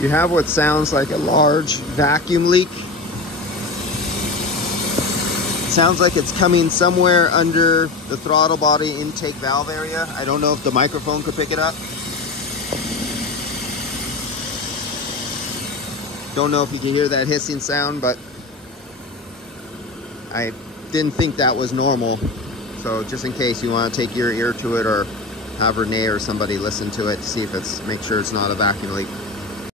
You have what sounds like a large vacuum leak. Sounds like it's coming somewhere under the throttle body intake valve area. I don't know if the microphone could pick it up. Don't know if you can hear that hissing sound, but I didn't think that was normal. So just in case you want to take your ear to it or have Renee or somebody listen to it to see if make sure it's not a vacuum leak.